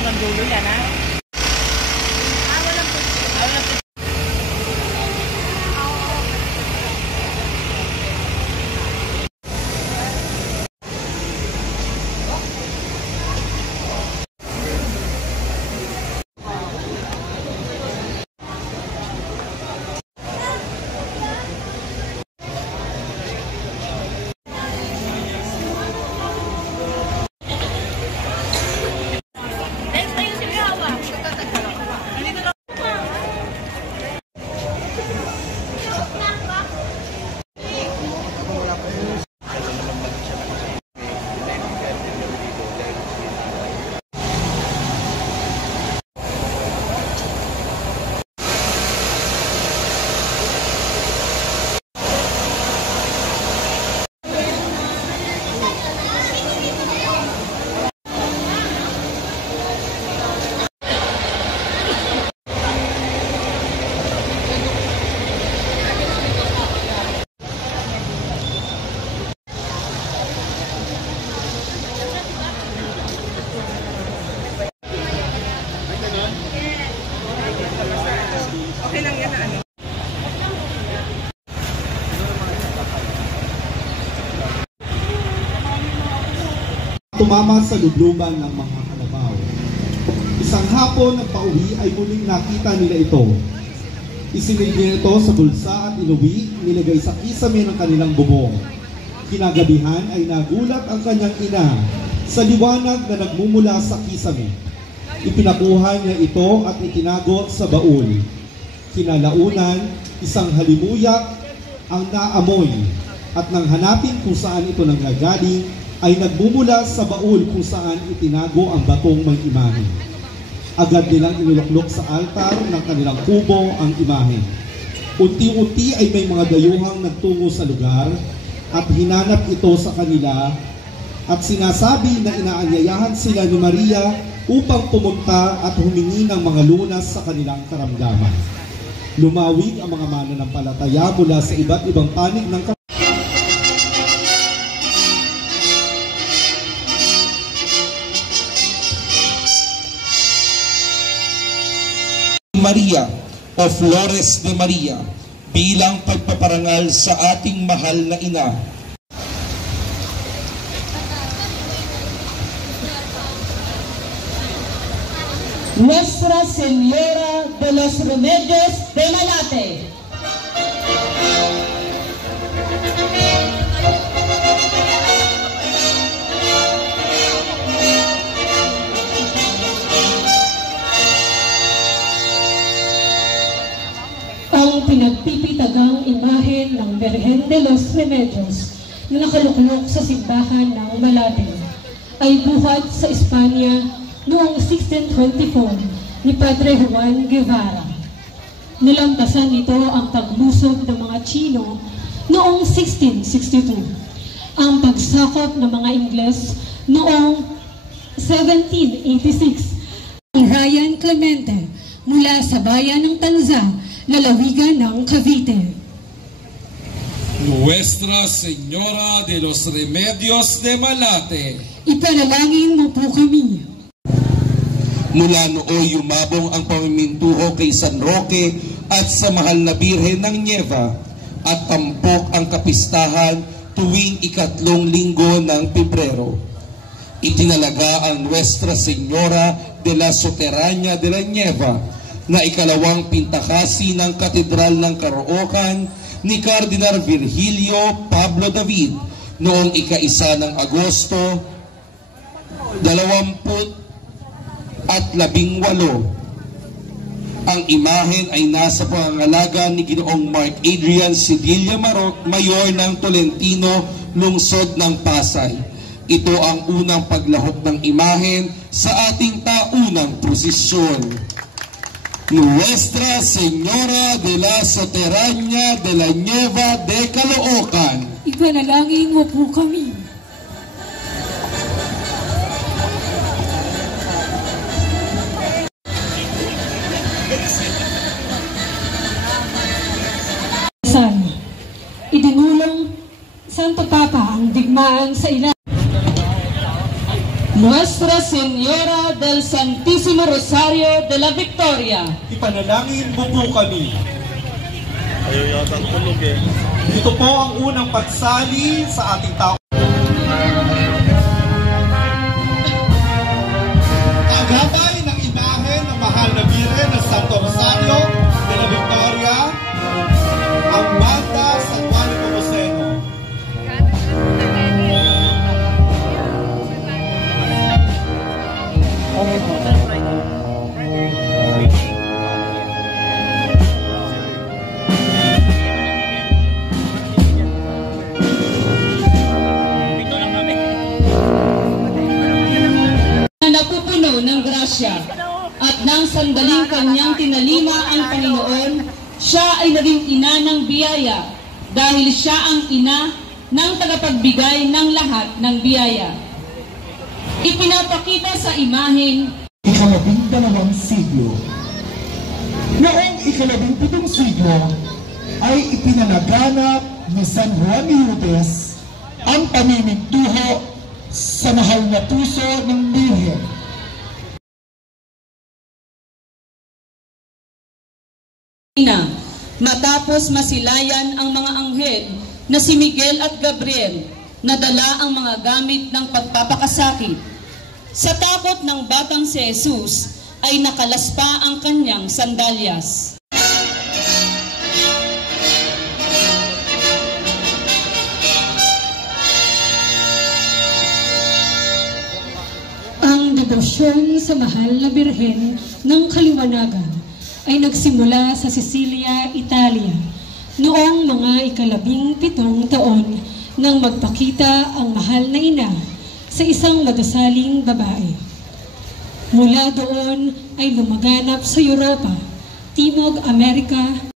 hanggang dulo yan, ha? Walang puti. Okay lang yan, ano? Tumama sa lubluban ng mga kalabaw. Isang hapon ng pauwi ay muling nakita nila ito. Isinilid ito sa bulsa at inuwi, nilagay sa kisame ng kanilang bubong. Kinagabihan ay nagulat ang kanyang ina sa liwanag na nagmumula sa kisame. Ipinakuha niya ito at itinago sa baul. Kinalaunan, isang halimuyak ang naamoy at nang hanapin kung saan ito nanggagaling ay nagmumula sa baul kung saan itinago ang batong may imahe. Agad nilang inuluklok sa altar ng kanilang kubo ang imahe. Unti-unti ay may mga dayuhang nagtungo sa lugar at hinanap ito sa kanila at sinasabi na inaanyayahan sila ni Maria upang pumunta at humingi ng mga lunas sa kanilang karamdaman. Lumawig ang mga mananampalataya mula sa iba't ibang panig ng Maria o Flores de Maria bilang pagpaparangal sa ating mahal na ina. Nuestra Señora de los Remedios de Malate. Ang pinagpipitagang imahen ng Virgen de los Remedios na nakaluklok sa simbahan ng Malate ay buhat sa Espanya noong 1624 ni Padre Juan Guevara. Nilampasan nito ang paglusob ng mga Chino noong 1662, ang pagsakop ng mga Ingles noong 1786, ang Ryan Clemente mula sa bayan ng Tanza, lalawigan ng Cavite. Nuestra Señora de los Remedios de Malate, ipanalangin mo po kami. Mula nooy yumabong ang pamimintuho kay San Roque at sa mahal na Birhen ng Nieva at tampok ang kapistahan tuwing ikatlong linggo ng Pebrero. Itinalaga ang Nuestra Señora de la Soterraña de la Nieva na ikalawang pintakasi ng Katedral ng Caloocan ni Cardinal Virgilio Pablo David noong ika-1 ng Agosto 2018. Ang imahen ay nasa pangangalaga ni Ginoong Mark Adrian Sedilla Mayor ng Tolentino, lungsod ng Pasay. Ito ang unang paglahok ng imahen sa ating taunang prosesyon. Nuestra Señora de la Soterraña de la Nieva de Caloocan, ipanalangin mo po kami. Idinulong Santo Papa ang digmaan sa ilang. Nuestra Señora del Santísimo Rosario de la Victoria. Ipanalangin mo po kami. Ayaw yatang tulog eh. Ito po ang unang pagsali sa ating tao. Kagabay ng imahe ng mahal na Birhen ng Santo Rosario de la Victoria, ang banda San Juan Nepomuceno. Napupuno ng grasya at nang sandaling kanyang tinalima ang Panginoon, siya ay naging ina ng biyaya dahil siya ang ina ng tagapagbigay ng lahat ng biyaya. Ipinapakita sa imahen Ikalabing-dalawang siglo. Noong ikalabing-pitong siglo ay ipinalaganap ni San Juan Eudes ang pamimintuho sa mahal na puso ng Birhen. Matapos masilayan ang mga anghel na si Miguel at Gabriel na dala ang mga gamit ng pagpapakasakit. Sa takot ng batang si Jesus ay nakalaspa ang kanyang sandalyas. Ang debosyon sa mahal na Birhen ng Kaliwanagan ay nagsimula sa Sicilia, Italia, noong mga ika-17 taon nang magpakita ang mahal na ina sa isang madasaling babae. Mula doon ay lumaganap sa Europa, Timog Amerika,